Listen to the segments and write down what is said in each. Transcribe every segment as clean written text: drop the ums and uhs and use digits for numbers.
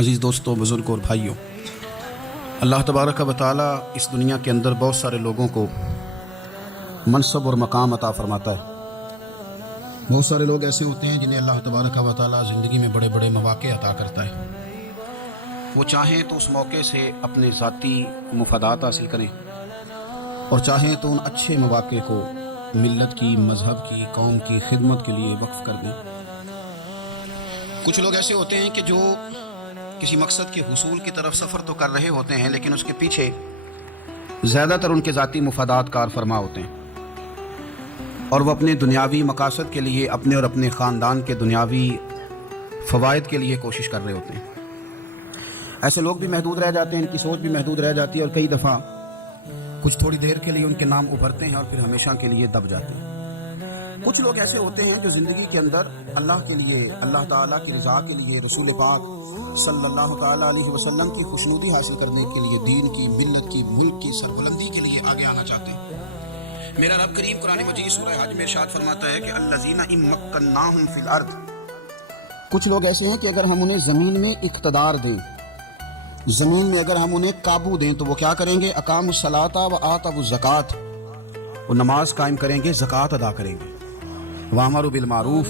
عزیز دوستوں، بزرگوں اور بھائیوں، اللہ تبارک و تعالی اس دنیا کے اندر بہت سارے لوگوں کو منصب اور مقام عطا فرماتا ہے۔ بہت سارے لوگ ایسے ہوتے ہیں جنہیں اللہ تبارک و تعالی زندگی میں بڑے بڑے مواقع عطا کرتا ہے۔ وہ چاہیں تو اس موقع سے اپنے ذاتی مفادات حاصل کریں اور چاہیں تو ان اچھے مواقع کو ملت کی، مذہب کی، قوم کی خدمت کے لیے وقف کر دیں۔ کچھ لوگ ایسے ہوتے ہیں کہ جو کسی مقصد کے حصول کی طرف سفر تو کر رہے ہوتے ہیں، لیکن اس کے پیچھے زیادہ تر ان کے ذاتی مفادات کار فرما ہوتے ہیں، اور وہ اپنے دنیاوی مقاصد کے لیے، اپنے اور اپنے خاندان کے دنیاوی فوائد کے لیے کوشش کر رہے ہوتے ہیں۔ ایسے لوگ بھی محدود رہ جاتے ہیں، ان کی سوچ بھی محدود رہ جاتی ہے، اور کئی دفعہ کچھ تھوڑی دیر کے لیے ان کے نام ابھرتے ہیں اور پھر ہمیشہ کے لیے دب جاتے ہیں۔ کچھ لوگ ایسے ہوتے ہیں جو زندگی کے اندر اللہ کے لیے، اللہ تعالیٰ کی رضا کے لیے، رسول پاک صلی اللہ تعالیٰ علیہ وسلم کی خوشنودی حاصل کرنے کے لیے، دین کی، ملت کی، ملک کی سربلندی کے لیے آگے آنا چاہتے ہیں۔ میرا رب کریم قرآن مجید سورہ حج میں ارشاد فرماتا ہے کہ الذین ان مکناہم فی الارض، کچھ لوگ ایسے ہیں کہ اگر ہم انہیں زمین میں اقتدار دیں، زمین میں اگر ہم انہیں قابو دیں، تو وہ کیا کریں گے؟ اقاموا الصلاۃ و آتوا الزکوٰۃ، وہ نماز قائم کریں گے، زکوٰۃ ادا کریں گے، وامروا بالمعروف،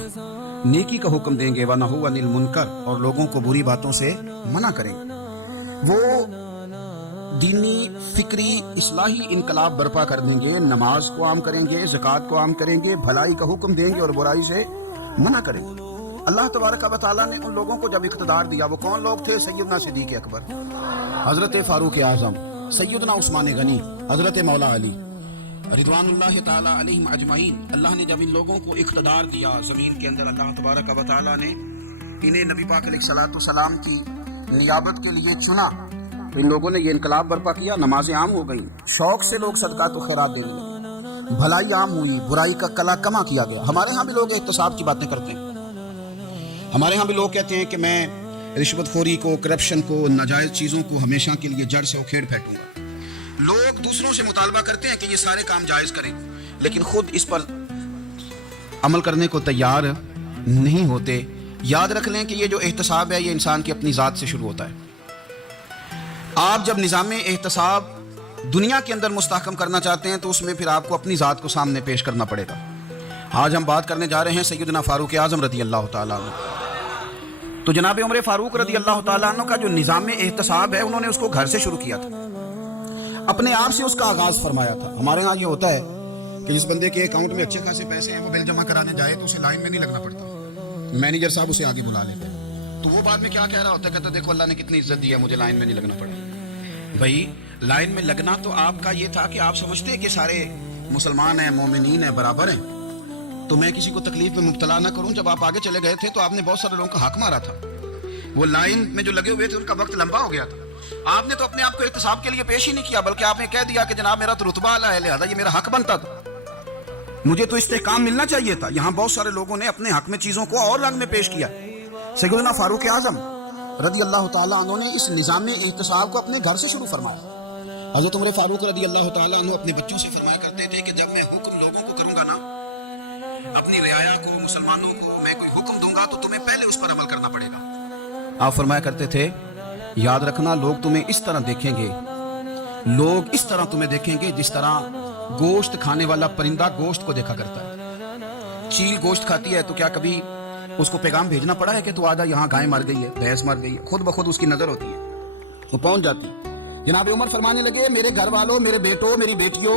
نیکی کا حکم دیں گے، ونہوا عن المنکر، اور لوگوں کو بری باتوں سے منع کریں گے۔ وہ دینی، فکری، اصلاحی انقلاب برپا کر دیں گے، نماز کو عام کریں گے، زکوٰۃ کو عام کریں گے، بھلائی کا حکم دیں گے اور برائی سے منع کریں گے۔ اللہ تبارک و تعالیٰ نے ان لوگوں کو جب اقتدار دیا، وہ کون لوگ تھے؟ سیدنا صدیق اکبر، حضرت فاروق اعظم، سیدنا عثمان غنی، حضرت مولا علی رضوان اللہ تعالیٰ علیہم اجمعین۔ اللہ نے جب ان لوگوں کو اقتدار دیا زمین کے اندر، اللہ تبارک و تعالیٰ نے انہیں نبی پاک علیہ الصلوۃ والسلام کی نیابت کے لیے چنا، تو ان لوگوں نے یہ انقلاب برپا کیا، نمازیں عام ہو گئیں، شوق سے لوگ صدقات و خیرات دینے لگے، بھلائی عام ہوئی، برائی کا کلا کما کیا گیا۔ ہمارے ہاں بھی لوگ احتساب کی باتیں کرتے ہیں، ہمارے ہاں بھی لوگ کہتے ہیں کہ میں رشوت خوری کو، کرپشن کو، ناجائز چیزوں کو ہمیشہ کے لیے جڑ سے اکھیڑ پھینکوں گا۔ لوگ دوسروں سے مطالبہ کرتے ہیں کہ یہ سارے کام جائز کریں، لیکن خود اس پر عمل کرنے کو تیار نہیں ہوتے۔ یاد رکھ لیں کہ یہ جو احتساب ہے، یہ انسان کی اپنی ذات سے شروع ہوتا ہے۔ آپ جب نظام احتساب دنیا کے اندر مستحکم کرنا چاہتے ہیں، تو اس میں پھر آپ کو اپنی ذات کو سامنے پیش کرنا پڑے گا۔ آج ہم بات کرنے جا رہے ہیں سیدنا فاروق اعظم رضی اللہ تعالیٰ عنہ۔ تو جناب عمر فاروق رضی اللہ تعالیٰ عنہ کا جو نظام احتساب ہے، انہوں نے اس کو گھر سے شروع کیا تھا، اپنے آپ سے اس کا آغاز فرمایا تھا۔ ہمارے ہاں یہ ہوتا ہے کہ جس بندے کے اکاؤنٹ میں اچھے خاصے پیسے ہیں، وہ بل جمع کرانے جائے تو اسے لائن میں نہیں لگنا پڑتا، مینیجر صاحب اسے آگے بلا لیتے ہیں، تو وہ بعد میں کیا کہہ رہا ہوتا ہے؟ کہتا دیکھو اللہ نے کتنی عزت دی ہے، مجھے لائن میں نہیں لگنا پڑا۔ بھائی لائن میں لگنا تو آپ کا یہ تھا کہ آپ سمجھتے ہیں کہ سارے مسلمان ہیں، مومنین ہیں، برابر ہیں، تو میں کسی کو تکلیف میں مبتلا نہ کروں۔ جب آپ آگے چلے گئے تھے تو آپ نے بہت سارے لوگوں کا حق مارا تھا، وہ لائن میں جو لگے ہوئے تھے ان کا وقت لمبا ہو گیا تھا۔ آپ نے تو اپنے آپ کو احتساب کے لیے پیش ہی نہیں کیا، بلکہ آپ نے کہہ دیا کہ جناب میرا تو رتبہ اعلیٰ ہے، لہذا یہ میرا حق بنتا تھا، مجھے تو استحکام ملنا چاہیے تھا۔ یہاں بہت سارے لوگوں نے اپنے حق میں چیزوں کو اور رنگ میں پیش کیا۔ سیدنا فاروق اعظم رضی اللہ تعالیٰ عنہ نے اس نظام احتساب کو اپنے گھر سے شروع فرمایا۔ حضرت عمر فاروق رضی اللہ تعالیٰ عنہ اپنے بچوں سے فرمایا کرتے تھے کہ جب میں حکم لوگوں کو کروں گا نا، اپنی رعایا کو، مسلمانوں کو میں کوئی حکم دوں گا، تو تمہیں پہلے اس پر عمل کرنا پڑے گا۔ آپ فرمایا کرتے تھے یاد رکھنا، لوگ تمہیں اس طرح دیکھیں گے، لوگ اس طرح تمہیں دیکھیں گے جس طرح گوشت کھانے والا پرندہ گوشت کو دیکھا کرتا ہے۔ چیل گوشت کھاتی ہے تو کیا کبھی اس کو پیغام بھیجنا پڑا ہے کہ تو آجا یہاں گائے مر گئی ہے، بھینس مر گئی ہے؟ خود بخود اس کی نظر ہوتی ہے، وہ پہنچ جاتی ہے۔ جناب عمر فرمانے لگے میرے گھر والوں، میرے بیٹوں، میری بیٹیوں،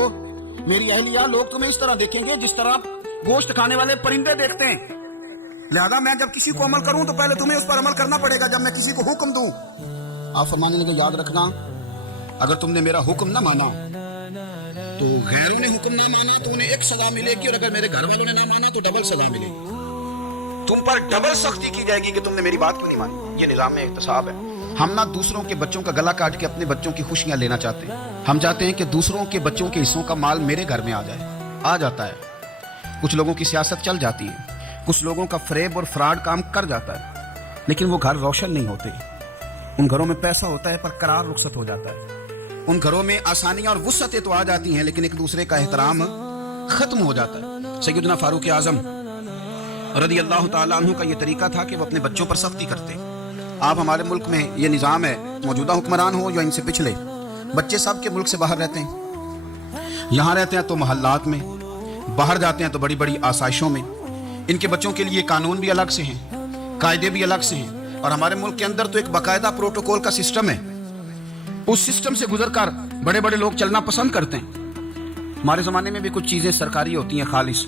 میری اہلیہ، لوگ تمہیں اس طرح دیکھیں گے جس طرح گوشت کھانے والے پرندے دیکھتے ہیں، لہذا میں جب کسی کو عمل کروں تو پہلے تمہیں اس پر عمل کرنا پڑے گا جب میں کسی کو حکم دوں۔ آپ فرمانے لگے یاد رکھنا، اگر تم نے میرا حکم نہ مانا تو غیروں نے حکم نہ مانا تو انہیں ایک سزا ملے گی، اور اگر میرے گھر والوں نے نہ مانا تو ڈبل سزا ملے گی، تم پر ڈبل سختی کی جائے گی کہ تم نے میری بات کیوں نہیں مانی۔ یہ نظام احتساب ہے۔ ہم نہ دوسروں کے بچوں کا گلا کاٹ کے اپنے بچوں کی خوشیاں لینا چاہتے ہیں، ہم چاہتے ہیں کہ دوسروں کے بچوں کے حصوں کا مال میرے گھر میں آ جاتا ہے۔ کچھ لوگوں کی سیاست چل جاتی ہے، کچھ لوگوں کا فریب اور فراڈ کام کر جاتا ہے، لیکن وہ گھر روشن نہیں ہوتے۔ ان گھروں میں پیسہ ہوتا ہے پر قرار رخصت ہو جاتا ہے، ان گھروں میں آسانیاں اور وسعتیں تو آ جاتی ہیں، لیکن ایک دوسرے کا احترام ختم ہو جاتا ہے۔ سیدنا فاروق اعظم رضی اللہ تعالیٰ عنہ کا یہ طریقہ تھا کہ وہ اپنے بچوں پر سختی کرتے، آپ ہمارے ملک میں یہ نظام ہے، موجودہ حکمران ہو یا ان سے پچھلے، بچے سب کے ملک سے باہر رہتے ہیں، یہاں رہتے ہیں تو محلات میں، باہر جاتے ہیں تو بڑی بڑی آسائشوں میں. ان کے بچوں کے لیے قانون بھی الگ سے ہیں، قاعدے بھی الگ سے ہیں، اور ہمارے ملک کے اندر تو ایک باقاعدہ پروٹوکول کا سسٹم ہے. اس سسٹم سے گزر کر بڑے بڑے لوگ چلنا پسند کرتے ہیں. ہمارے زمانے میں بھی کچھ چیزیں سرکاری ہوتی ہیں خالص،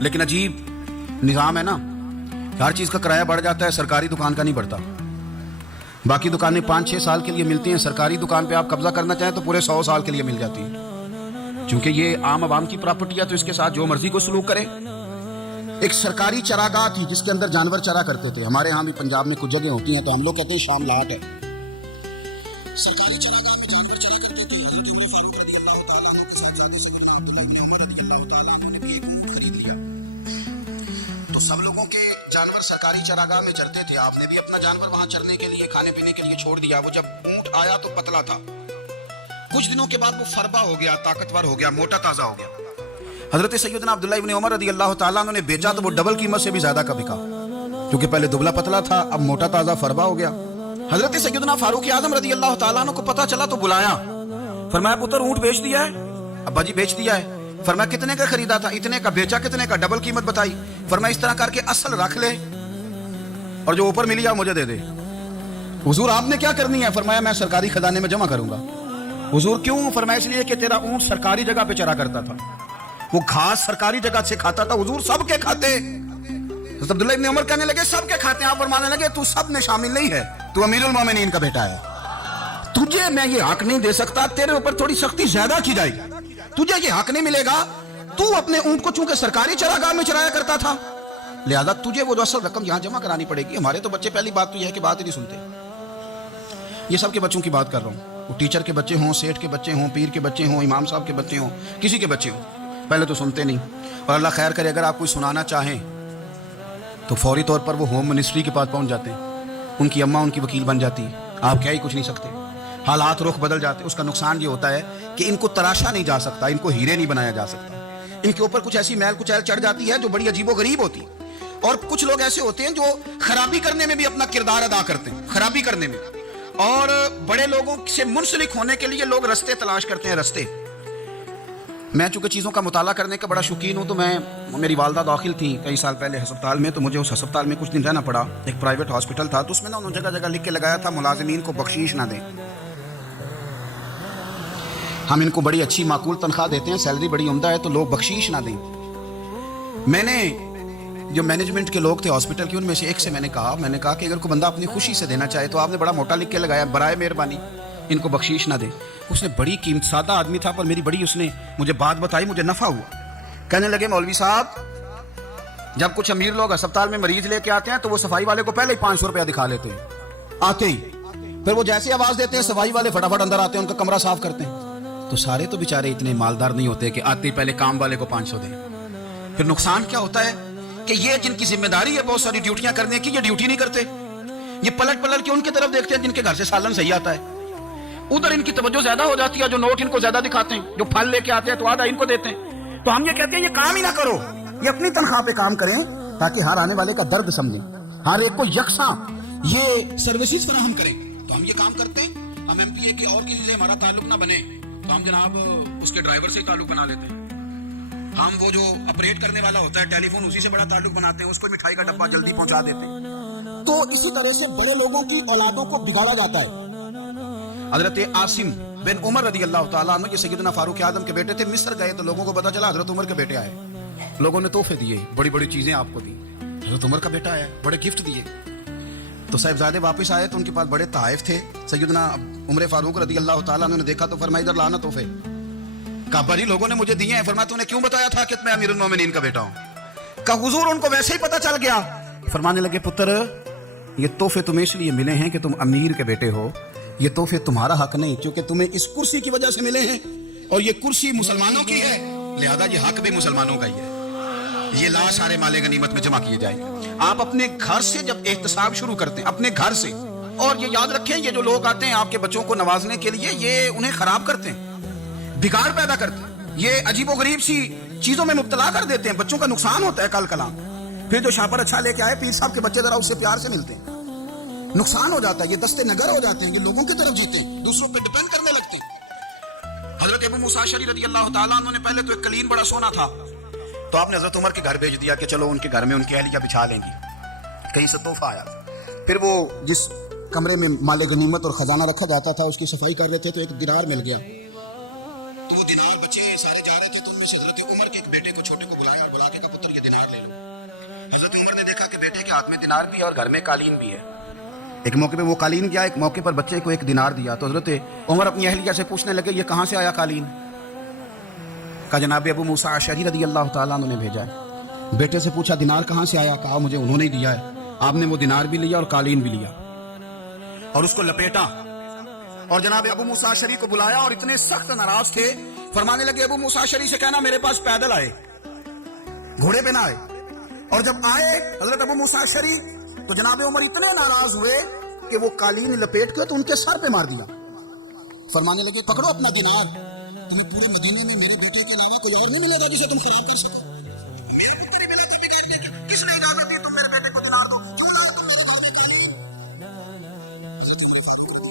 لیکن عجیب نظام ہے نا، ہر چیز کا کرایہ بڑھ جاتا ہے، سرکاری دکان کا نہیں بڑھتا. باقی دکانیں 5-6 سال کے لیے ملتی ہیں، سرکاری دکان پہ آپ قبضہ کرنا چاہیں تو پورے 100 سال کے لیے مل جاتی ہے. چونکہ یہ عام عوام کی پراپرٹی ہے تو اس کے ساتھ جو مرضی کو سلوک کرے. ایک سرکاری چراگاہ تھی جس کے اندر جانور چرا کرتے تھے. ہمارے ہاں بھی پنجاب میں کچھ جگہ ہوتی ہیں تو ہم لوگ کہتے ہیں شاملات ہے. سرکاری چراگاہ میں جانور چرا کرتے تھے. حضرت عمر فاروق رضی اللہ تعالیٰ عنہ کے ساتھ جاتے سیدنا عبداللہ ابن عمر رضی اللہ تعالیٰ عنہ نے بھی ایک اونٹ خرید لیا. تو سب لوگوں کے جانور سرکاری چراگاہ میں چرتے تھے. آپ نے بھی اپنا جانور وہاں چرنے کے لیے، کھانے پینے کے لیے چھوڑ دیا. وہ جب اونٹ آیا تو پتلا تھا، کچھ دنوں کے بعد وہ فربا ہو گیا، طاقتور ہو گیا، موٹا تازہ ہو گیا. حضرت سیدنا عبداللہ ابن عمر رضی اللہ تعالیٰ عنہ نے بیچا تو وہ ڈبل قیمت سے بھی زیادہ کا بکا، کیونکہ پہلے دبلا پتلا تھا، اب موٹا تازہ فربا ہو گیا. حضرت سیدنا فاروق اعظم رضی اللہ تعالیٰ عنہ کو پتا چلا تو بلایا، فرمایا پتر اونٹ بیچ دیا ہے؟ ابا جی بیچ دیا ہے. فرمایا کتنے کا خریدا تھا؟ اتنے کا. بیچا کتنے کا؟ ڈبل قیمت بتائی. فرمایا اس طرح کر کے اصل رکھ لے اور جو اوپر ملی مجھے دے دے. حضور آپ نے کیا کرنی ہے؟ فرمایا میں سرکاری خزانے میں جمع کروں گا. حضور کیوں؟ فرمایا اس لیے کہ تیرا اونٹ سرکاری جگہ پہ چرا کرتا تھا، وہ گھاس سرکاری جگہ سے کھاتا تھا. حضور سب کے کھاتے. حضرت عبداللہ ابن عمر کہنے لگے سب کے کھاتے ہیں. آپ فرمانے لگے تو سب میں شامل نہیں ہے، تو امیر المومنین کا بیٹا ہے، تجھے میں یہ حق نہیں دے سکتا. تیرے اوپر تھوڑی سختی زیادہ کی جائے گی، تجھے یہ حق نہیں ملے گا. تو اپنے اونٹ کو چونکہ سرکاری چراگاہ میں چرایا کرتا تھا، لہذا تجھے وہ جو اصل رقم یہاں جمع کرانی پڑے گی. ہمارے تو بچے پہلی بات تو یہ ہے کہ بات ہی نہیں سنتے. یہ سب کے بچوں کی بات کر رہا ہوں، وہ ٹیچر کے بچے ہوں، سیٹھ کے بچے ہوں، پیر کے بچے ہوں، امام صاحب کے بچے ہوں، کسی کے بچے ہوں، پہلے تو سنتے نہیں. اور اللہ خیر کرے اگر آپ کوئی سنانا چاہیں تو فوری طور پر وہ ہوم منسٹری کے پاس پہنچ جاتے ہیں. ان کی اماں ان کی وکیل بن جاتی ہے، آپ کہہ ہی کچھ نہیں سکتے. حالات رخ بدل جاتے. اس کا نقصان یہ ہوتا ہے کہ ان کو تراشا نہیں جا سکتا، ان کو ہیرے نہیں بنایا جا سکتا. ان کے اوپر کچھ ایسی میل کچیل چڑھ جاتی ہے جو بڑی عجیب و غریب ہوتی. اور کچھ لوگ ایسے ہوتے ہیں جو خرابی کرنے میں بھی اپنا کردار ادا کرتے ہیں، خرابی کرنے میں. اور بڑے لوگوں سے منسلک ہونے کے لیے لوگ رستے تلاش کرتے ہیں. رستے. میں چونکہ چیزوں کا مطالعہ کرنے کا بڑا شوقین ہوں، تو میری والدہ داخل تھی کئی سال پہلے ہسپتال میں، تو مجھے اس ہسپتال میں کچھ دن رہنا پڑا. ایک پرائیویٹ ہاسپٹل تھا، تو اس میں انہوں نے جگہ جگہ لکھ کے لگایا تھا ملازمین کو بخشیش نہ دیں. ہم ان کو بڑی اچھی معقول تنخواہ دیتے ہیں، سیلری بڑی عمدہ ہے، تو لوگ بخشیش نہ دیں. میں نے جو مینجمنٹ کے لوگ تھے ہاسپٹل کے، ان میں سے ایک سے میں نے کہا کہ اگر کوئی بندہ اپنی خوشی سے دینا چاہے تو آپ نے بڑا موٹا لکھ کے لگایا برائے مہربانی ان کو بخشیش نہ دے. اس نے بڑی قیمت، سادہ آدمی تھا پر میری بڑی اس نے مجھے بات بتائی، مجھے نفع ہوا. کہنے لگے مولوی صاحب جب کچھ امیر لوگ اسپتال میں مریض لے کے آتے ہیں تو وہ صفائی والے کو پہلے ہی 500 روپیہ دکھا لیتے ہیں آتے ہی. پھر وہ جیسے آواز دیتے ہیں صفائی والے فٹافٹ اندر آتے ہیں، ان کا کمرہ صاف کرتے ہیں. تو سارے تو بیچارے اتنے مالدار نہیں ہوتے کہ آتے ہی پہلے کام والے کو 500 دیں. پھر نقصان کیا ہوتا ہے کہ یہ جن کی ذمہ داری ہے بہت ساری ڈیوٹیاں کرنے کی، یہ ڈیوٹی نہیں کرتے. یہ پلٹ کے ان کی طرف دیکھتے ہیں جن کے گھر سے سالن صحیح آتا ہے. ادھر ان کی توجہ زیادہ ہو جاتی ہے، جو نوٹ ان کو زیادہ دکھاتے ہیں، جو پھل لے کے آتے ہیں تو آدھا ان کو دیتے ہیں. تو ہم یہ کہتے ہیں یہ کام ہی نہ کرو، یہ اپنی تنخواہ پہ کام کریں تاکہ ہر آنے والے کا درد سمجھیں، ہر ایک کو یکساں یہ سروسز فراہم کریں. تو ہم یہ کام کرتے ہیں. ہم ایم پی اے کے اور کسی سے ہمارا تعلق نہ بنے تو ہم جناب اس کے ڈرائیور سے تعلق بنا لیتے ہیں. ہم وہ جو آپریٹ کرنے والا ہوتا ہے ٹیلی فون، اسی سے بڑا تعلق بناتے ہیں، اس کو مٹھائی کا ڈبہ جلدی پہنچا دیتے ہیں. تو اسی طرح سے بڑے لوگوں کی اولادوں کو بگاڑا جاتا ہے. حضرت عاصم بن عمر رضی اللہ تعالیٰ عنہ یہ سیدنا فاروق اعظم کے بیٹے تھے. مصر گئے تو لوگوں کو پتا چلا حضرت عمر کے بیٹے آئے. لوگوں نے تحفے دیے، بڑی بڑی چیزیں آپ کو دی. حضرت عمر کا بیٹا آیا، بڑے گفٹ دیے. تو صاحبزادے واپس آئے تو ان کے پاس بڑے تحائف تھے. سیدنا عمر فاروق رضی اللہ تعالیٰ عنہ نے دیکھا تو فرمایا ادھر لانا تحفے. کہا بھائی لوگوں نے مجھے دیے ہیں. فرمایا تو نے کیوں بتایا تھا کہ میں امیر المومنین کا بیٹا ہوں؟ کہا حضور ان کو ویسے ہی پتا چل گیا. فرمانے لگے پتر یہ تحفے تمہیں اس لیے ملے ہیں کہ تم امیر کے بیٹے ہو، یہ تحفے تمہارا حق نہیں، کیونکہ تمہیں اس کرسی کی وجہ سے ملے ہیں اور یہ کرسی مسلمانوں کی ہے، لہذا یہ حق بھی مسلمانوں کا ہی ہے. یہ لا سارے مال غنیمت میں جمع کیے جائیں. آپ اپنے گھر سے جب احتساب شروع کرتے ہیں، اپنے گھر سے، اور یہ یاد رکھیں یہ جو لوگ آتے ہیں آپ کے بچوں کو نوازنے کے لیے، یہ انہیں خراب کرتے ہیں، بگاڑ پیدا کرتے ہیں، یہ عجیب و غریب سی چیزوں میں مبتلا کر دیتے ہیں. بچوں کا نقصان ہوتا ہے کل کلام. پھر جو شاپر اچھا لے کے آئے پیر صاحب کے بچے ذرا اس سے پیار سے ملتے ہیں. نقصان ہو جاتا ہے، یہ دستے نگر ہو جاتے ہیں، یہ لوگوں کی طرف جیتے ہیں، دوسروں پہ ڈیپینڈ کرنے لگتے ہیں۔ حضرت ابو موسیٰ اشعری رضی اللہ تعالیٰ عنہ نے پہلے تو ایک قلین بڑا سونا تھا، تو آپ نے حضرت عمر کے گھر بھیج دیا کہ چلو ان کے گھر میں ان کی اہلیہ بچھا لیں گی، کہیں سے تحفہ آیا۔ پھر وہ جس کمرے میں مال غنیمت اور خزانہ رکھا جاتا تھا اس کی صفائی کر رہے تھے تو ایک دینار مل گیا، تو وہ دینار بچے سارے جا رہے تھے، تو ان میں سے حضرت عمر کے ایک بیٹے کو چھوٹے کو بلایا اور بلا کے کہا پتر یہ دینار لے لو۔ حضرت عمر نے دیکھا کہ بیٹے کے ہاتھ میں دینار بھی ہے اور گھر میں قالین بھی ہے، ایک موقع پہ وہ قالین کیا، ایک موقع پر بچے کو ایک دینار دیا، تو حضرت عمر اپنی اہلیہ سے پوچھنے لگے یہ کہاں سے آیا قالین؟ کہا جناب ابو موسیٰ اشعری رضی اللہ تعالیٰ عنہ نے بھیجا ہے۔ بیٹے سے پوچھا دینار کہاں سے آیا؟ کہا مجھے انہوں نے دیا ہے۔ آپ نے وہ دینار بھی لیا اور قالین بھی لیا اور اس کو لپیٹا اور جناب ابو موسیٰ اشعری کو بلایا، اور اتنے سخت ناراض تھے، فرمانے لگے ابو موسیٰ اشعری سے کہنا میرے پاس پیدل آئے، گھوڑے پہ نہ آئے۔ اور جب آئے حضرت ابو موسیٰ اشعری تو جناب عمر اتنے ناراض ہوئے کہ وہ قالین لپیٹ کے تو ان کے سر پہ مار دیا، فرمانے لگے پکڑو اپنا دینار، تمہیں پورے مدینے میں میرے بیٹے کے علاوہ کوئی اور نہیں ملے گا جسے تم خراب کر سکو، میرے پتر ہی ملا تھا بگاڑنے کا، کس نے اجازت دی تم میرے بیٹے کو دینار دو، کیوں نہ تم میرے گھر میں کہہ رہے حضرت عمر فاروق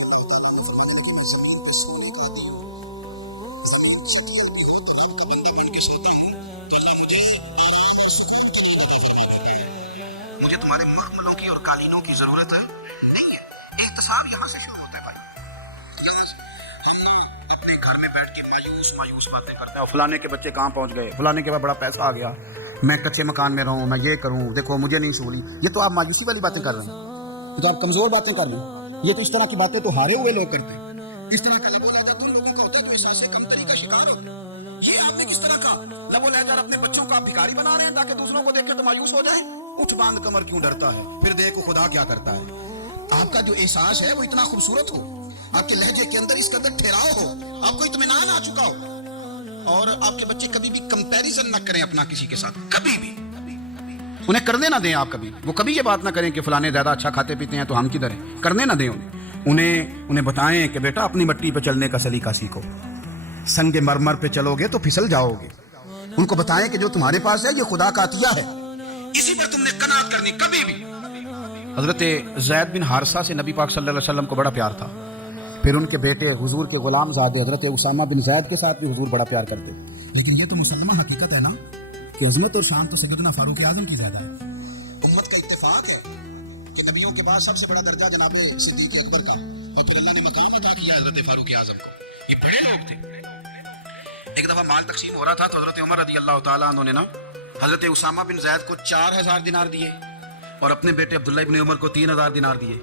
مجھے تمہارے محملوں کی اور قالینوں کی ضرورت نہیں ہے، احتساب یہاں سے شروع ہوتا ہے بھائی، ہم اپنے گھر میں بیٹھ کے مایوس باتیں کرتے ہیں، فلانے کے بچے کہاں پہنچ گئے، فلانے کے بعد بڑا پیسہ آ گیا، میں کچے مکان میں رہوں، میں یہ کروں، دیکھو مجھے نہیں سہولی، یہ تو آپ مایوسی والی باتیں کر رہے ہیں، یہ تو آپ کمزور باتیں کر رہے ہیں، یہ تو اس طرح کی باتیں تو ہارے ہوئے لوگ کرتے ہیں، اس طرح کا لب و لہجہ تم لوگوں کا ہوتا ہے جو احساس کمتری کا شکار ہو، یہ آپ نے کس طرح کا لب و لہجہ اپنے بچوں کا بھکاری بنا رہے ہیں تاکہ دوسروں کو دیکھ کے تو مایوس ہو جائے، اٹھ باندھ کمر کیوں ڈرتا ہے، پھر دیکھو خدا کیا کرتا ہے۔ آپ کا جو احساس ہے وہ اتنا خوبصورت ہو، آپ کے لہجے کے اندر اس قدر ٹھہراؤ ہو، آپ کو اطمینان آ چکا ہو، اور آپ کے بچے کبھی بھی کمپیریزن نہ کریں اپنا کسی کے ساتھ، کبھی بھی انہیں کرنے نہ دیں، آپ کبھی وہ یہ بات نہ کریں کہ فلانے زیادہ اچھا کھاتے پیتے ہیں تو ہم کدھر ہیں، کرنے نہ دیں انہیں بتائیں کہ بیٹا اپنی مٹی پہ چلنے کا سلیقہ سیکھو، سنگ مرمر پہ چلو گے تو پھسل جاؤ گے، ان کو بتائیں کہ جو تمہارے پاس ہے یہ خدا کا عطیہ ہے، اسی پر تم نے قناعت کرنی کبھی بھی۔ حضرت زید بن حارثہ سے نبی پاک صلی اللہ علیہ وسلم کو بڑا پیار تھا، پھر ان کے بیٹے حضور کے غلام زادے حضرت اسامہ بن زید کے ساتھ بھی حضور بڑا پیار کرتے، لیکن یہ تو مسلمہ حقیقت ہے نا کہ عظمت اور شان تو سیدنا فاروق اعظم کی زیادہ ہے۔ امت کا اتفاق ہے کہ نبیوں کے بعد سب سے بڑا درجہ جناب صدیق اکبر کا، اور پھر اللہ نے مقام عطا کیا حضرت فاروق اعظم کو، یہ بڑے لوگ تھے۔ ایک دفعہ مال تقسیم ہو رہا تھا تو حضرت عمر رضی اللہ تعالیٰ عنہ نے حضرت اسامہ بن زید کو 4000 دینار دیے اور اپنے بیٹے عبداللہ ابن عمر کو 3000 دینار دیے،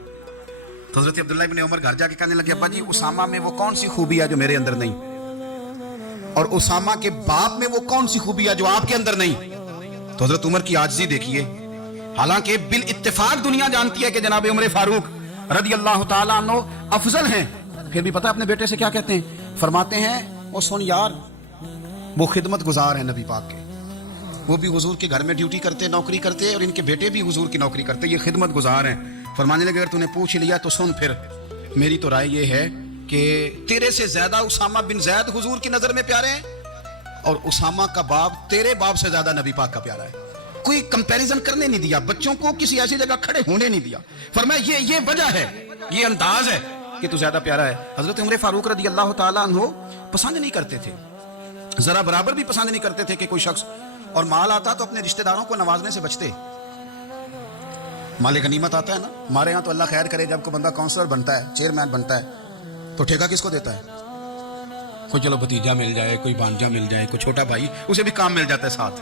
تو حضرت عبداللہ ابن عمر گھر جا کے کہنے لگے ابا جی اسامہ میں وہ کون سی خوبی ہے جو میرے اندر نہیں، اور اسامہ کے باپ میں وہ کون سی خوبی ہے جو آپ کے اندر نہیں، تو حضرت عمر کی عاجزی دیکھیے، حالانکہ بالاتفاق دنیا جانتی ہے کہ جناب عمر فاروق رضی اللہ تعالیٰ عنہ افضل ہیں، پھر بھی پتہ اپنے بیٹے سے کیا کہتے ہیں، فرماتے ہیں وہ سن یار وہ خدمت گزار ہیں نبی پاک کے، وہ بھی حضور کے گھر میں ڈیوٹی کرتے، نوکری کرتے، اور ان کے بیٹے بھی حضور کی نوکری کرتے، یہ خدمت گزار ہیں۔ فرمانے لگے اگر تو نے پوچھ لیا تو سن، پھر میری تو رائے یہ ہے کہ تیرے سے زیادہ اسامہ بن زید حضور کی نظر میں پیارے ہیں، اور اسامہ کا باپ تیرے باپ سے زیادہ نبی پاک کا پیارا ہے، کوئی کمپیریزن کرنے نہیں دیا، بچوں کو کسی ایسی جگہ کھڑے ہونے نہیں دیا، فرمایا یہ وجہ ہے، یہ انداز ہے کہ تو زیادہ پیارا ہے۔ حضرت عمر فاروق رضی اللہ تعالیٰ عنہ پسند نہیں کرتے تھے، ذرا برابر بھی پسند نہیں کرتے تھے کہ کوئی شخص اور مال آتا تو اپنے رشتہ داروں کو نوازنے سے بچتے، مال غنیمت آتا ہے نا، ہمارے یہاں تو اللہ خیر کرے جب کوئی بندہ کونسلر بنتا ہے، چیئرمین بنتا ہے تو ٹھیکہ کس کو دیتا ہے، کوئی چلو بھتیجا مل جائے، کوئی بانجا مل جائے، کوئی چھوٹا بھائی، اسے بھی کام مل جاتا ہے ساتھ۔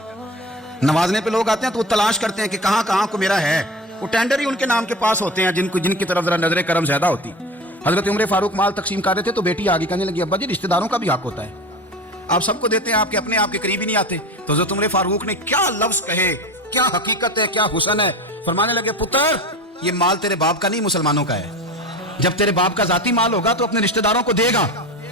نوازنے پہ لوگ آتے ہیں تو وہ تلاش کرتے ہیں کہ کہاں کہاں کو میرا ہے، وہ ٹینڈر ہی ان کے نام کے پاس ہوتے ہیں جن کی طرف ذرا نظر کرم زیادہ ہوتی۔ حضرت عمر فاروق مال تقسیم کر رہے تھے تو بیٹی آگے کہنے لگی ابا جی رشتہ داروں کا بھی حق ہوتا ہے، آپ سب کو دیتے ہیں، آپ کے اپنے آپ کے قریب ہی نہیں آتے۔ تو حضرت عمر فاروق نے کیا لفظ کہے، کیا حقیقت ہے، کیا حسن ہے، فرمانے لگے پتر یہ مال تیرے باپ کا نہیں مسلمانوں کا ہے، جب تیرے باپ کا ذاتی مال ہوگا تو اپنے رشتہ داروں کو دے گا،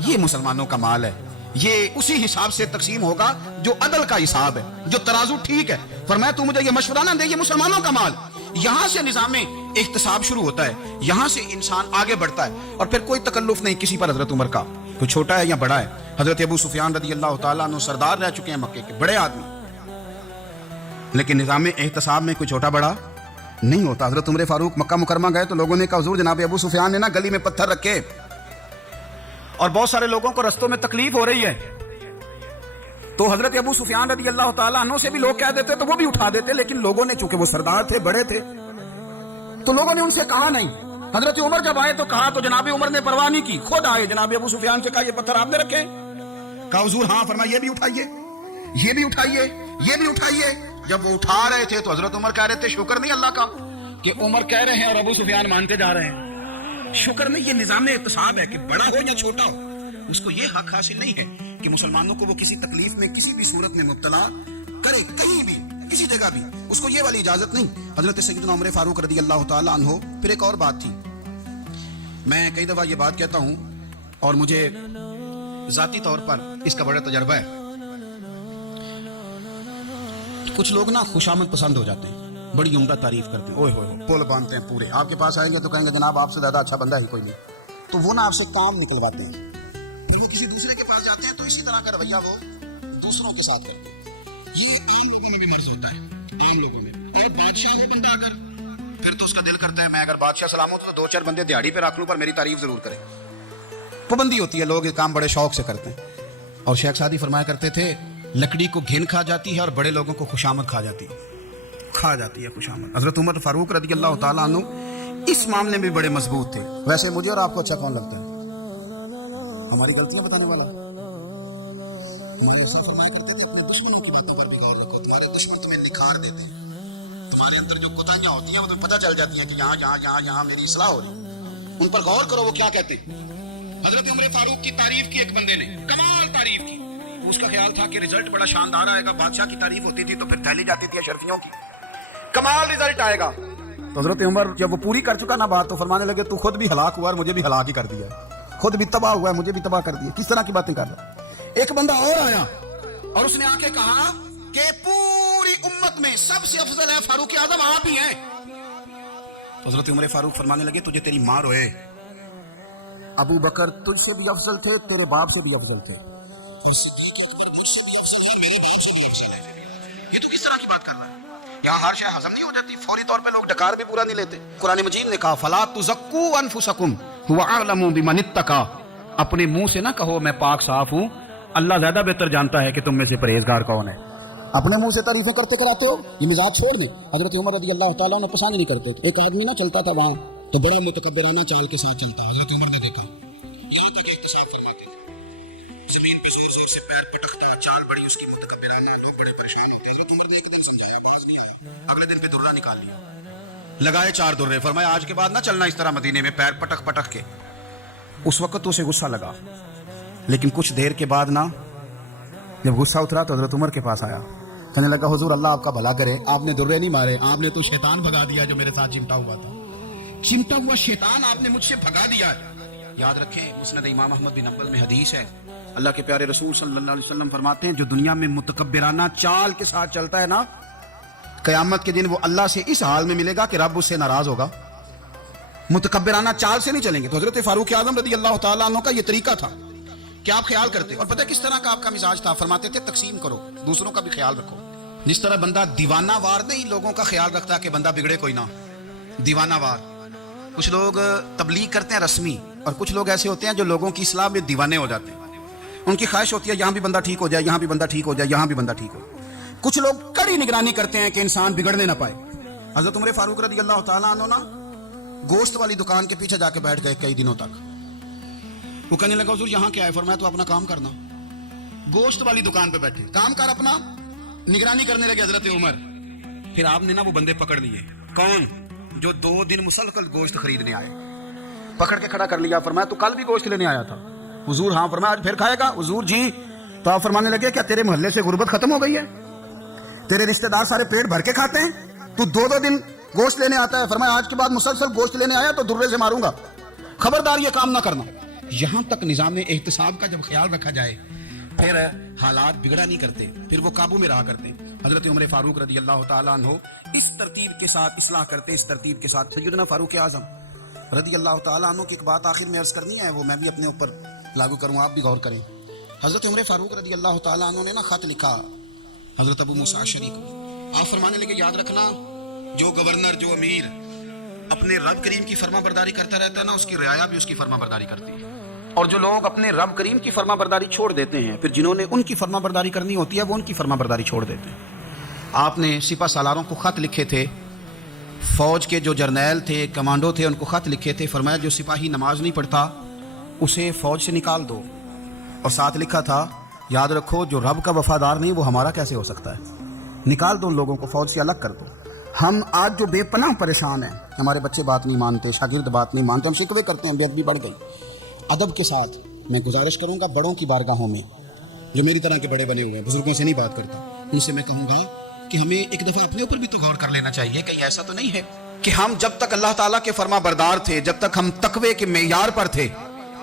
یہ مسلمانوں کا مال ہے، یہ اسی حساب سے تقسیم ہوگا جو عدل کا حساب ہے، جو ترازو ٹھیک ہے۔ فرمایا تو مجھے یہ مشورہ نہ دے، یہ مسلمانوں کا مال، یہاں سے نظام احتساب شروع ہوتا ہے، یہاں سے انسان آگے بڑھتا ہے، اور پھر کوئی تکلف نہیں کسی پر حضرت عمر کا، کوئی چھوٹا ہے یا بڑا ہے۔ حضرت ابو سفیان رضی اللہ تعالیٰ عنہ سردار رہ چکے ہیں مکے کے، بڑے آدمی، لیکن نظام احتساب میں کوئی چھوٹا بڑا نہیں ہوتا. حضرت عمر فاروق مکہ مکرمہ گئے تو لوگوں نے کہا حضور جناب ابو سفیان نے نا گلی میں پتھر رکھے اور بہت سارے لوگوں کو رستوں میں تکلیف ہو رہی ہے. تو حضرت ابو سفیان رضی اللہ تعالیٰ عنہ سے بھی لوگ کہہ دیتے تو وہ بھی اٹھا دیتے, لیکن لوگوں نے چونکہ وہ سردار تھے, بڑے تھے, تو لوگوں نے ان سے کہا نہیں. حضرت عمر جب آئے تو کہا تو جناب عمر نے پرواہ نہیں کی, خود آئے جناب ابو سفیان سے کہا یہ پتھر آپ نے رکھے؟ کہا حضور ہاں. فرمایا یہ بھی اٹھائیے, یہ بھی اٹھائیے, یہ بھی اٹھائیے. جب وہ اٹھا رہے تھے تو حضرت عمر کہہ رہے تھے شکر نہیں اللہ کا کہ عمر کہہ رہے ہیں اور ابو سفیان مانتے جا رہے ہیں. شکر نہیں, یہ نظام احتساب ہے کہ بڑا ہو یا چھوٹا ہو اس کو یہ حق حاصل نہیں ہے کہ مسلمانوں کو وہ کسی تکلیف میں کسی بھی صورت میں مبتلا کرے, کہیں بھی کسی جگہ بھی, اس کو یہ والی اجازت نہیں. حضرت سیدنا عمر فاروق رضی اللہ تعالیٰ عنہ. پھر ایک اور بات تھی, میں کئی دفعہ یہ بات کہتا ہوں اور مجھے ذاتی طور پر اس کا بڑا تجربہ ہے. کچھ لوگ نا خوشامد پسند ہو جاتے ہیں, بڑی عمدہ تعریف کرتے ہیں, اوئے ہوئے پول باندھتے ہیں پورے, آپ کے پاس آئیں گے تو کہیں گے جناب آپ سے زیادہ اچھا بندہ ہی کوئی نہیں, تو وہ نا آپ سے کام نکلواتے ہیں. پھر کسی دوسرے کے پاس جاتے ہیں تو اسی طرح کا رویہ وہ دوسروں کے ساتھ کرتے ہیں. یہ عام لوگوں میں بھی مرض ہوتا ہے, عام لوگوں میں. اور بادشاہ بھی بندہ اگر پھر تو اس کا دل کرتا ہے میں اگر بادشاہ سلام ہوں تو 2-4 بندے دیہڑی پہ رکھ لوں پر میری تعریف ضرور کریں. پابندی ہوتی ہے, لوگ یہ کام بڑے شوق سے کرتے ہیں. اور شیخ سعدی فرمایا کرتے تھے لکڑی کو گھن کھا جاتی ہے اور بڑے لوگوں کو خوشامد کھا جاتی ہے خوشامد. حضرت عمر فاروق رضی اللہ تعالیٰ عنہ اس معاملے میں بڑے مضبوط تھے. ویسے مجھے اور آپ کو اچھا کون لگتا ہے؟ ہماری غلطیاں بتانے والا. ہمارے ساتھ فرمایا کرتے تھے اپنے دشمنوں کی باتوں پر بھی غور رکھو, تمہارے دشمن تمہیں نکھار دیتے ہیں, تمہارے اندر جو کوتاہیاں ہوتی ہیں وہ تمہیں پتہ چل جاتی ہیں کہ یہاں یہاں یہاں یہاں میری اصلاح ہو رہی, ان پر غور کرو وہ کیا کہتے ہیں. حضرت عمر فاروق کی تعریف کی ایک بندے نے, کمال تعریف کی. اس کا خیال تھا کہ رزلٹ بڑا شاندار آئے گا. بادشاہ کی تعریف ہوتی تھی تو پھر تھیلی جاتی تھی اشرفیوں کی, کمال رزلٹ آئے گا. تو حضرت عمر جب وہ پوری کر چکا نا بات تو فرمانے لگے تو خود بھی ہلاک ہوا اور مجھے بھی ہلاک ہی کر دیا, خود بھی تباہ ہوا ہے مجھے بھی تباہ کر دیا. کس طرح کی باتیں کر رہا ہے. ایک بندہ اور آیا اور اس نے آ کے کہا کہ پوری امت میں سب سے افضل ہے فاروق اعظم آپ ہی ہیں. حضرت عمر فاروق فرمانے لگے تجھے تیری ماں روئے, ابو بکر تجھ سے بھی افضل تھے, تیرے باپ سے بھی افضل تھے, اور صدیق اکبر تجھ سے بھی افضل ہے, میرے باپ سے بھی افضل ہے. یہ تو کس طرح کی بات کر رہا ہے؟ یہاں ہر شے ہضم نہیں ہو جاتی, فوری طور پہ لوگ ڈکار بھی پورا نہیں لیتے. قرآن مجید نے کہا فلا تزکوا انفسکم هو اعلم بمن اتقى, اپنے منہ سے نہ کہو میں پاک صاف ہوں, اللہ زیادہ بہتر جانتا ہے کہ تم میں سے پرہیزگار کون ہے. اپنے منہ سے تعریفیں کرتے کراتے ہو, یہ مزاج چھوڑ دیں. حضرت عمر رضی اللہ تعالیٰ عنہ پسند نہیں کرتے تھے. ایک آدمی نہ چلتا تھا وہاں تو بڑا متکبرانہ چال کے ساتھ چلتا, حضرت عمر نے دیکھا, یہاں تک احتساب فرماتے تھے, زمین پہ زور زور سے پیر پٹکتا, چال بڑی اس کی متکبرانہ, لوگ بڑے پریشان ہوتے ہیں. حضرت عمر نے ایک دن سمجھایا, باز نہیں آیا, اگلے دن پہ درہ نکال لیا, لگائے 4 درے, فرمایا آج کے بعد نہ چلنا اس طرح مدینے میں پیر پٹک پٹک کے. اس وقت تو اسے غصہ لگا, لیکن کچھ دیر کے بعد نا جب غصہ اترا تو حضرت عمر کے پاس آیا, کہنے لگا حضور اللہ آپ کا بھلا کرے, آپ نے درے نہیں مارے, آپ نے تو شیطان بھگا دیا جو میرے ساتھ چمٹا ہوا تھا, چمٹا ہوا شیطان آپ نے مجھ سے بھگا دیا. یاد رکھیں مسند امام احمد بن حنبل میں حدیث ہے, اللہ کے پیارے رسول صلی اللہ علیہ وسلم فرماتے ہیں جو دنیا میں متکبرانہ چال کے ساتھ چلتا ہے نا, قیامت کے دن وہ اللہ سے اس حال میں ملے گا کہ رب اس سے ناراض ہوگا. متکبرانہ چال سے نہیں چلیں گے. تو حضرت فاروق اعظم رضی اللہ تعالیٰ عنہ کا یہ طریقہ تھا کہ آپ خیال کرتے, اور پتہ کس طرح کا آپ کا مزاج تھا, فرماتے تھے تقسیم کرو, دوسروں کا بھی خیال رکھو. جس طرح بندہ دیوانہ وار نہیں لوگوں کا خیال رکھتا کہ بندہ بگڑے کوئی نہ, دیوانہ وار. کچھ لوگ تبلیغ کرتے ہیں رسمی, اور کچھ لوگ ایسے ہوتے ہیں جو لوگوں کی اصلاح میں دیوانے ہو جاتے ہیں. ان کی خواہش ہوتی ہے یہاں بھی بندہ ٹھیک ہو جائے, یہاں بھی بندہ ٹھیک ہو جائے, یہاں بھی بندہ ٹھیک ہو. کچھ لوگ کڑی نگرانی کرتے ہیں کہ انسان بگڑنے نہ پائے. حضرت عمر فاروق رضی اللہ تعالیٰ عنہ نا گوشت والی دکان کے پیچھے جا کے بیٹھ گئے کئی دنوں تک. وہ کہنے لگا حضور یہاں کیا ہے؟ فرمایا تو اپنا کام کرنا. گوشت والی دکان پہ بیٹھے, کام کر اپنا, نگرانی کرنے لگے حضرت عمر. پھر آپ نے نا وہ بندے پکڑ لیے, کون؟ جو 2 دن مسلسل گوشت خریدنے آئے, پکڑ کے کھڑا کر لیا. فرمایا تو کل بھی گوشت لینے آیا تھا؟ حضور ہاں. فرمایا آج پھر کھائے گا؟ حضور جی. تو آپ فرمانے لگے کیا تیرے محلے سے غربت ختم ہو گئی ہے؟ تیرے رشتہ دار سارے پیٹ بھر کے کھاتے ہیں, تو 2 دن گوشت لینے آتا ہے. فرمایا آج کے بعد مسلسل گوشت لینے آیا تو درے سے ماروں گا, خبردار یہ کام نہ کرنا. یہاں تک نظام احتساب کا جب خیال رکھا جائے پھر حالات بگڑا نہیں کرتے, پھر وہ قابو میں رہا کرتے. حضرت عمر فاروق رضی اللہ تعالیٰ عنہ اس ترتیب کے ساتھ اصلاح کرتے, اس ترتیب کے ساتھ. سیدنا فاروق اعظم رضی اللہ تعالیٰ عنہ کی ایک بات آخر میں عرض کرنی ہے, وہ میں بھی اپنے اوپر لاگو کروں, آپ بھی غور کریں. حضرت عمر فاروق رضی اللہ تعالیٰ عنہ نے نا خط لکھا حضرت ابو موسیٰ اشعری کو. آپ فرمانے لگے یاد رکھنا جو گورنر جو امیر اپنے رب کریم کی فرما برداری کرتا رہتا ہے نا، اس کی رعایا بھی اس کی فرما برداری کرتی ہے. اور جو لوگ اپنے رب کریم کی فرما برداری چھوڑ دیتے ہیں، پھر جنہوں نے ان کی فرما برداری کرنی ہوتی ہے وہ ان کی فرما برداری چھوڑ دیتے ہیں. آپ نے سپہ سالاروں کو خط لکھے تھے، فوج کے جو جرنیل تھے، کمانڈو تھے، ان کو خط لکھے تھے. فرمایا جو سپاہی نماز نہیں پڑھتا اسے فوج سے نکال دو. اور ساتھ لکھا تھا یاد رکھو جو رب کا وفادار نہیں وہ ہمارا کیسے ہو سکتا ہے. نکال دو ان لوگوں کو، فوج سے الگ کر دو. ہم آج جو بے پناہ پریشان ہیں، ہمارے بچے بات نہیں مانتے، شاگرد بات نہیں مانتے، ہم شکوے کرتے ہیں، بے ادبی بڑھ گئی. ادب کے ساتھ میں گزارش کروں گا بڑوں کی بارگاہوں میں، جو میری طرح کے بڑے بنے ہوئے ہیں، بزرگوں سے نہیں بات کرتے، ان سے میں کہوں گا کہ ہمیں ایک دفعہ اپنے اوپر بھی تو غور کر لینا چاہیے. کہیں ایسا تو نہیں ہے کہ ہم جب تک اللہ تعالیٰ کے فرما بردار تھے، جب تک ہم تقوی کے معیار پر تھے،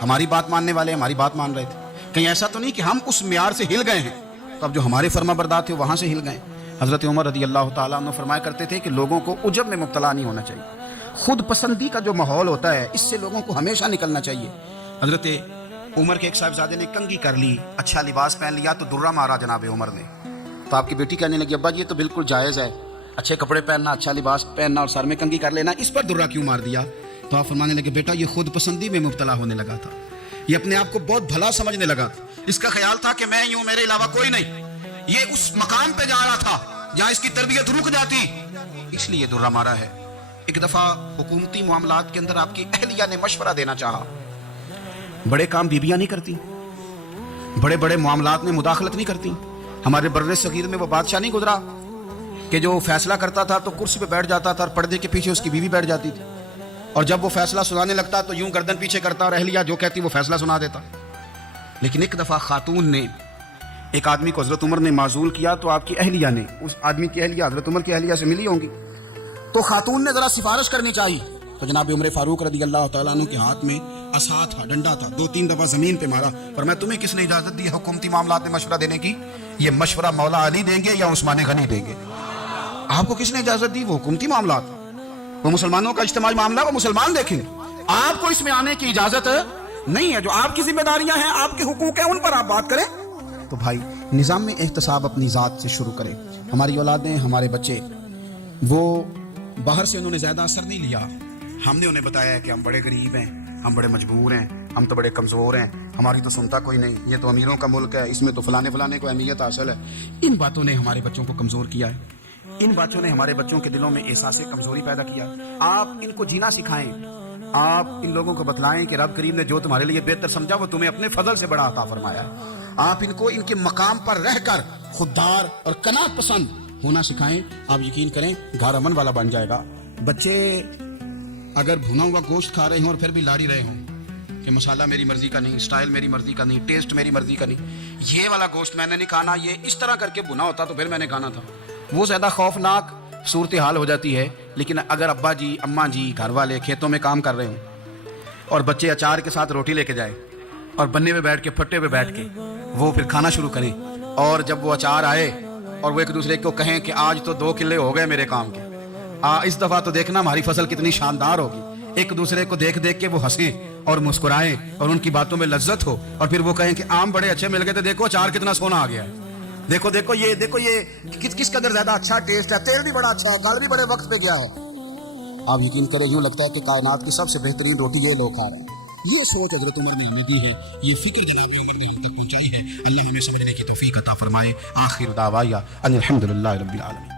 ہماری بات ماننے والے ہماری بات مان رہے تھے. کہیں ایسا تو نہیں کہ ہم اس معیار سے ہل گئے ہیں تو اب جو ہمارے فرما بردار تھے وہاں سے ہل گئے. حضرت عمر رضی اللہ تعالیٰ عنہ فرمایا کرتے تھے کہ لوگوں کو عجب میں مبتلا نہیں ہونا چاہیے. خود پسندی کا جو ماحول ہوتا ہے اس سے لوگوں کو ہمیشہ نکلنا چاہیے. حضرت عمر کے ایک صاحبزادے نے کنگھی کر لی، اچھا لباس پہن لیا تو درہ مارا جناب عمر نے. تو آپ کی بیٹی کہنے لگی ابا جی یہ تو بالکل جائز ہے، اچھے کپڑے پہننا، اچھا لباس پہننا اور سر میں کنگھی کر لینا، اس پر درہ کیوں مار دیا؟ تو آپ فرمانے لگے بیٹا یہ خود پسندی میں مبتلا ہونے لگا تھا، یہ اپنے آپ کو بہت بھلا سمجھنے لگا تھا. اس کا خیال تھا کہ میں ہوں، میرے علاوہ کوئی نہیں. یہ اس مقام پہ جا رہا تھا جہاں اس کی تربیت رک جاتی، اس لیے درہ مارا ہے. ایک دفعہ حکومتی معاملات کے اندر آپ کی اہلیہ نے مشورہ دینا چاہا. بڑے کام بیویاں نہیں کرتی، بڑے بڑے معاملات میں مداخلت نہیں کرتی. ہمارے بر صغیر میں وہ بادشاہ نہیں گزرا کہ جو فیصلہ کرتا تھا تو کرسی پہ بیٹھ جاتا تھا اور پردے کے پیچھے اس کی بیوی بیٹھ جاتی تھی، اور جب وہ فیصلہ سنانے لگتا تو یوں گردن پیچھے کرتا اور اہلیہ جو کہتی وہ فیصلہ سنا دیتا. لیکن ایک دفعہ خاتون نے ایک آدمی کو حضرت عمر نے معزول کیا تو آپ کی اہلیہ نے اس آدمی کی اہلیہ حضرت عمر کی اہلیہ سے ملی ہوں گی، تو خاتون نے ذرا سفارش کرنی چاہیے. تو جناب عمر فاروق رضی اللہ تعالیٰ عنہ کے ہاتھ میں عصا تھا، ڈنڈا تھا، 2-3 دفعہ زمین پہ مارا. فرمایا تمہیں کس نے اجازت دی حکومتی معاملات میں مشورہ دینے کی؟ یہ مشورہ مولا علی دیں گے یا عثمان غنی دیں گے؟ آپ کو کس نے اجازت دی؟ وہ حکومتی معاملات، وہ مسلمانوں کا اجتماعی معاملہ، وہ مسلمان دیکھیں گے. آپ کو اس میں آنے کی اجازت نہیں ہے. جو آپ کی ذمہ داریاں ہیں، آپ کے حقوق ہیں، ان پر آپ بات کریں. تو بھائی نظام میں احتساب اپنی ذات سے شروع کریں. ہماری اولادیں، ہمارے بچے، وہ باہر سے انہوں نے زیادہ اثر نہیں لیا. ہم نے انہیں بتایا ہے کہ ہم بڑے غریب ہیں، ہم بڑے مجبور ہیں، ہم تو بڑے کمزور ہیں، ہماری تو سنتا کوئی نہیں، یہ تو امیروں کا ملک ہے، اس میں تو فلانے فلانے کو اہمیت حاصل ہے. ان باتوں نے ہمارے بچوں کو کمزور کیا ہے. ان باتوں نے ہمارے بچوں کے دلوں میں احساس کمزوری پیدا کیا. آپ ان کو جینا سکھائیں. آپ ان لوگوں کو بتلائیں کہ رب کریم نے جو تمہارے لیے بہتر سمجھا وہ تمہیں اپنے فضل سے بڑا عطا فرمایا ہے. آپ ان کو ان کے مقام پر رہ کر خوددار اور قناعت پسند ہونا سکھائیں. آپ یقین کریں گھر امن والا بن جائے گا. بچے اگر بھنا ہوا گوشت کھا رہے ہوں اور پھر بھی لاڑی رہے ہوں کہ مسالہ میری مرضی کا نہیں، سٹائل میری مرضی کا نہیں، ٹیسٹ میری مرضی کا نہیں، یہ والا گوشت میں نے نہیں کھانا، یہ اس طرح کر کے بھنا ہوتا تو پھر میں نے کھانا تھا، وہ زیادہ خوفناک صورتحال ہو جاتی ہے. لیکن اگر ابا جی، اماں جی، گھر والے کھیتوں میں کام کر رہے ہوں اور بچے اچار کے ساتھ روٹی لے کے جائے اور بننے پہ بیٹھ کے، پھٹے پہ بیٹھ کے وہ پھر کھانا شروع کریں، اور جب وہ اچار آئے اور وہ ایک دوسرے کو کہیں کہ آج تو 2 کلے ہو گئے میرے کام کے، اس دفعہ تو دیکھنا ہماری فصل کتنی شاندار ہوگی. ایک دوسرے کو دیکھ دیکھ کے وہ ہنسیں اور مسکرائیں اور ان کی باتوں میں لذت ہو، اور پھر وہ کہیں کہ آم بڑے اچھے مل گئے تھے، دیکھو اچار کتنا سونا آ گیا ہے، دیکھو یہ کس قدر زیادہ اچھا ٹیسٹ ہے، تیل بھی بڑا اچھا ہے، کال بھی بڑے وقت پہ گیا ہے. آپ یقین کریں یوں لگتا ہے کہ کائنات کی سب سے بہترین روٹی یہ لوگ کھا رہے ہیں. یہ سوچ حضرت عمر نے ہمیں دی ہے، یہ فکر جناب عمر نے ہم تک پہنچائی ہے. اللہ ہمیں سمجھنے کی توفیق عطا فرمائے. آخر دعوایا ان الحمدللہ رب العالمین.